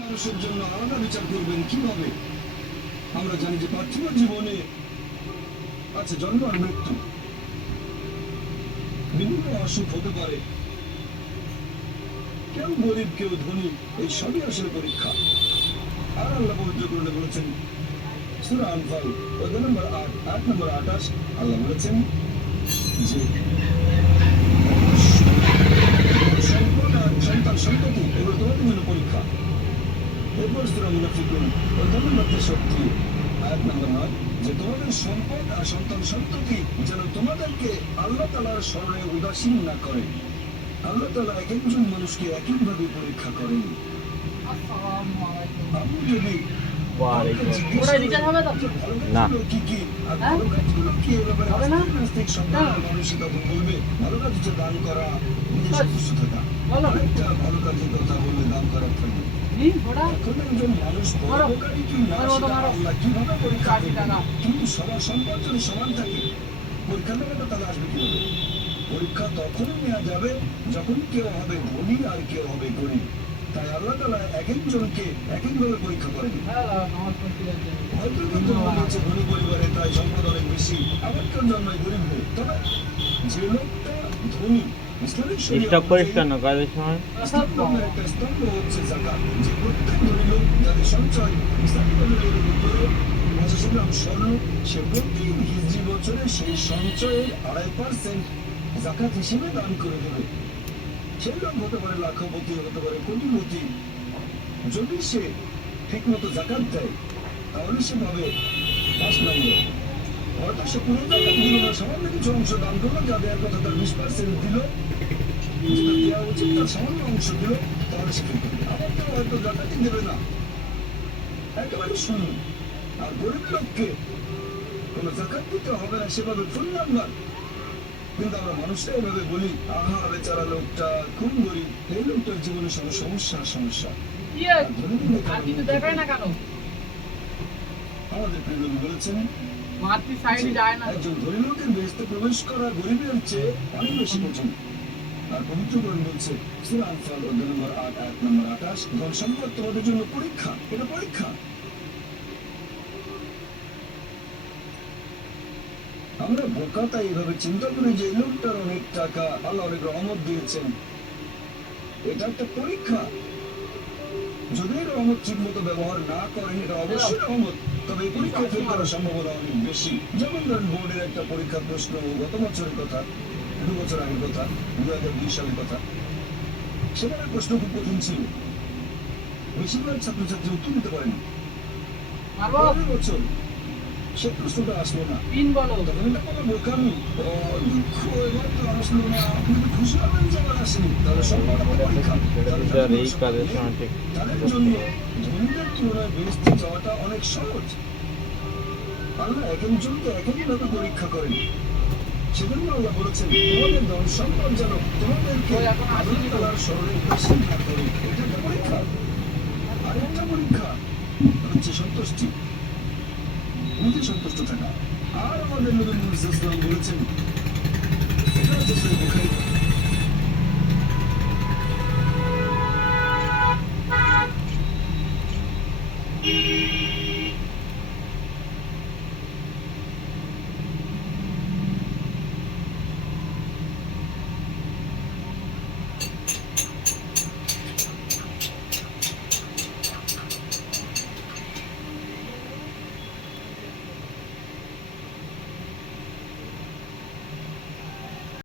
মানুষের জন্য আলাদা বিচার করবেন কিভাবে? আমরা জানি যে পার্থিব জীবনে আছে জন্ম আর মৃত্যু, বিভিন্ন অসুখ হতে পারে, কেউ গরিব কেউ ধনী, এই সবই আসলে পরীক্ষা। আর আল্লাহ পবিত্র করলে বলেছেন সূরা আনফাল অধ্যায় নম্বর 8 আয়াত নম্বর 28, আল্লাহ বলেছেন যে সম্পদ আর সন্তান সন্ততি এগুলো তোমাদের জন্য পরীক্ষা। এরপর সূরা মুনাফিকুন অধ্যায় নম্বর 63 আয়াত নম্বর 9, যে তোমাদের সম্পদ আর সন্তান সন্ততি যেন তোমাদেরকে আল্লাহ তাআলার স্মরণে উদাসীন না করে। আল্লাহ তাআলা এক একজন মানুষকে একইভাবে পরীক্ষা করেন। আপনি যদি না কি কি আর ভালো কাজগুলো কি এভাবে নাস্তিক সম্প্রদায়ের মানুষ তখন বলবে ভালো কাজ হচ্ছে দান করা, নিজে সন্তুষ্ট থাকা। আরেকটা ভালো কাজের কথা বললে দান করার থাকবে। এখন একজন মানুষ পরোপকারী কি না সেটা আল্লাহ কিভাবে পরীক্ষা করবেন? কিন্তু সবার সম্পদ যদি সমান থাকে, পরীক্ষা নেওয়াটা তাহলে আসবে কিভাবে? পরীক্ষা তখনই নেওয়া যাবে যখন কেউ হবে ধনী আর কেউ হবে গরিব। তাই আল্লাহ তাআলা এক একজনকে এক একভাবে পরীক্ষা করেন। হয়তো কেউ জন্ম নিয়েছে ধনী পরিবারে, তাই সম্পদ অনেক বেশি, আবার কেউ জন্মায় গরিব হয়ে। তবে যে লোকটা ধনী, ইসলামিক শরীয়ত স্টক করিস কেন কাজের সময়? ইসলাম ধর্মের একটা স্তম্ভ হচ্ছে যাকাত। যে প্রত্যেক ধনী লোক যাদের সঞ্চয় ইসলামী ধর্মের উপরে 85 গ্রাম স্বর্ণ, সে প্রতি হিজরি বছরে সেই সঞ্চয়ের 2.5% যাকাত হিসেবে দান করে দেবে। সেই লোক হতে পারে লাখপতি, হতে পারে কোটিপতি। যদি সে ঠিক মতো জাকাত দেয় তাহলে সে পাবে 5 নম্বর। হয়তো সে পুরো জাকাত দিল না, সামান্য কিছু অংশ দান করলো, যা দেওয়ার কথা তার 20% দিল, যেটা দেওয়া উচিত তার সামান্য অংশ দিল, তাহলে সে ঠিক করবে। আবার কেউ হয়তো জাকাতই দেবে না, একেবারে শূন্য। আর গরিব লোককে কোনো জাকাত দিতে হবে না, সেভাবে ফুল নাম্বার। কিন্তু আমরা মানুষটা এভাবে বলি, আহা বেচারা লোকটা খুব গরিব, এই লোকটার জীবনে সব সমস্যা। আমাদের প্রিয় নবী বলেছেন একজন ধনী লোকের বেহেশতে প্রবেশ করা গরিবের চেয়ে অনেক বেশি কঠিন। আর পবিত্র কোরআন বলছে সূরা আনফাল অধ্যায় নম্বর 8 আয়াত নম্বর 28, ধন সম্পদ তোমাদের জন্য পরীক্ষা, এটা পরীক্ষা। আমরা বোকা, তাই এইভাবে চিন্তা করি যে এই লোকটার অনেক টাকা, আল্লাহ অনেক রহমত দিয়েছেন, এটা একটা পরীক্ষা। যদি রহমত ঠিক মতো ব্যবহার না করেন, এটা অবশ্যই রহমত, তবে এই পরীক্ষায় ফেল করার সম্ভাবনা অনেক বেশি। যেমন ধরেন বোর্ডের একটা পরীক্ষার প্রশ্ন গত বছরের কথা, 2 বছর আগের কথা, 2002 সালের কথা। সেখানে প্রশ্ন খুব কঠিন ছিল, বেশিরভাগ ছাত্রছাত্রী উত্তর দিতে পারেনি। পরের বছর সে প্রশ্নটা আসলো না, তখন এটা কোনো বোকামি, দুঃখ, এবার তো আসলো না, আপনি তো খুশি হবেন যে এবার আসেনি, তাহলে সম্পূর্ণ পরীক্ষা। তাদের জন্য ধনীদের তুলনায় বেহেশতে যাওয়াটা অনেক সহজ। আল্লাহ এক একজনকে এক একভাবে পরীক্ষা করেন। সেজন্য আল্লাহ বলেছেন তোমাদের ধন সম্পদ যেন তোমাদেরকে আল্লাহ তাআলার স্মরণে উদাসীন না করে। এটা একটা পরীক্ষা। আরেকটা পরীক্ষা হচ্ছে সন্তুষ্টি, নিজে সন্তুষ্ট থাকা। আর আমাদের নবী মুহাম্মদ সাল্লাল্লাহু আলাইহি ওয়াসাল্লাম বলেছেন, এটা হচ্ছে সহিহ বুখারী